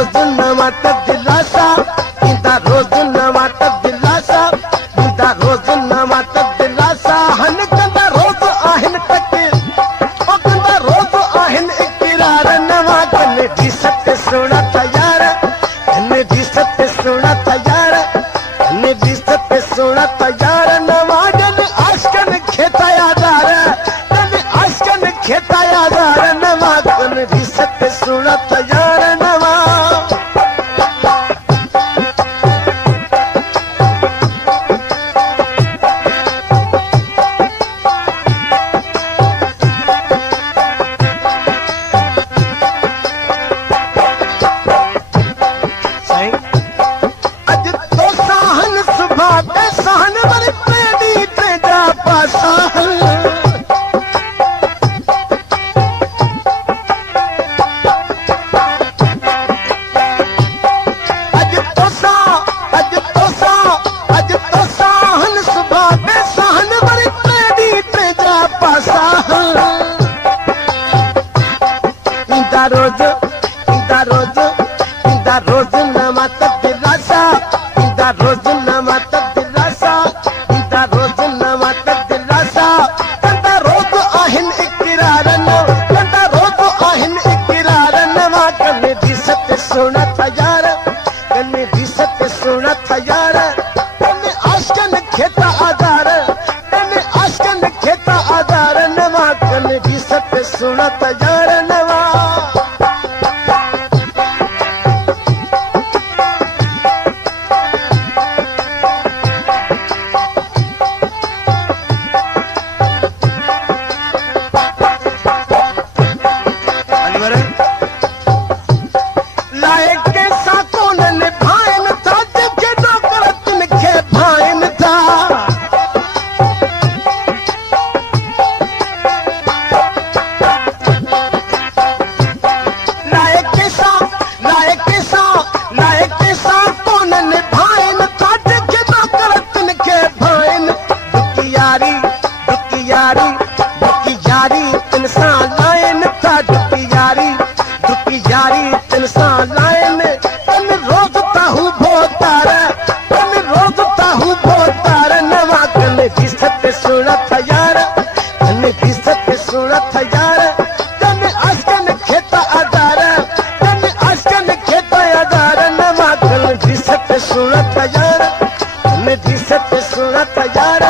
रोज नवा दिलासा, इंदा रोज नवा दिलासा, इंदा रोज नवा दिलासा। हन कंदा रोज आहिन तक ओ कंदा रोज आहिन इकरार नवा। कने दी सत्य सुना तैयार, कने दी सत्य सुना तैयार, कने दी सत्य सुना तैयार नवा। जन आशकन खेता यादार, जन आशकन खेता यादार नवा। कने दी सत्य सुना तैयार नवा। रोज नवा दिलासा, इंदा रोज नवा दिलासा, इंदा रोज नवा दिलासा। कंदा रोज आहिन इकरार नवा, कंदा रोज आहिन इकरार नवा। कने दी सत्य सुना तैयार, कने दी सत्य सुना तैयार, कने आशकन खेता आधार, कने आशकन खेता आधार नवा। कने दी सत्य सुना तैयार नवा। सुना तैयार, कने दी सत्य सुना तैयार, कने आशकन खेता आधार, कने आशकन खेता आधार नवा। कने दी सत्य सुना तैयार, कने दी सत्य सुना तैयार।